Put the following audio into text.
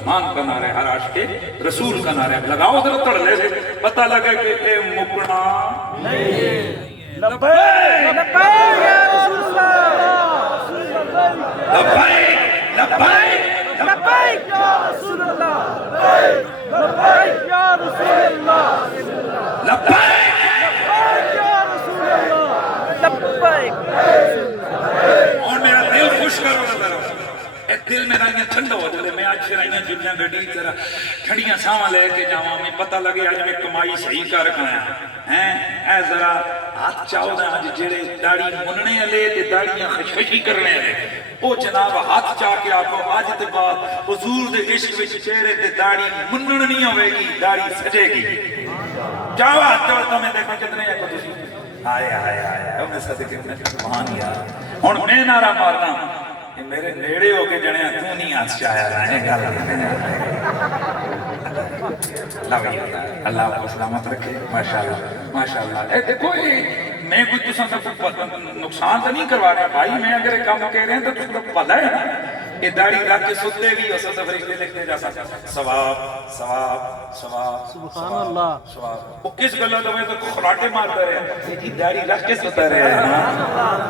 مسلمان کا نعرہ ہے، ہر عاشق رسول کا نعرہ ہے۔ لگاؤ ذرا تڑلے سے، پتہ لگے کہ اے مکنا لبیک لبیک یا رسول اللہ، لبیک لبیک لبیک یا رسول اللہ، لبیک یا رسول اللہ، لبیک لبیک یا رسول اللہ، لبیک۔ اور میرا دل خوش کرو ذرا، اے دل میرا یہ ٹھنڈا ہو جائے، میں آج پھر آئیاں جلیاں گڈی ذرا ٹھنڈیاں ساواں لے کے جاواں، میں پتہ لگے آج میں کمائی صحیح کر کھایا ہیں۔ اے ذرا ہاتھ چاہو نا آج جڑے داڑھی مننے والے تے داڑھیاں خشخشی کرنے والے، او جناب ہاتھ چاہ کے آکو آج تے بعد حضور دے عشق وچ چہرے تے داڑھی منن نہیں ہوے گی، داڑھی سجے گی۔ چاہو ہاتھ چاہو تو میں دیکھو کتنے ہیں تسی، آئے آئے آئے انہیں صدقے میں سبحان یار۔ ہن میں نعرہ مارنا کہ میرے نیڑے ہو کے جڑے تو نہیں ہاتھ چاہیا رہے گل اللہ کو سلامت رکھے، ماشاءاللہ ماشاءاللہ۔ اے دیکھو میں کوئی تساں دا نقصان تو نہیں کروا رہا بھائی، میں اگر یہ کام کہہ رہے ہیں تو تم کو پتہ ہے نا، یہ داڑھی رکھ کے ستے بھی ہو سکتا فرشتے لکھتے جا سکتا ثواب ثواب ثواب سبحان اللہ۔ ثواب۔ وہ کس گلہ تو میں تو خراٹے مارتا رہے، یہ داڑھی رکھ کے ستا رہے ہیں نا۔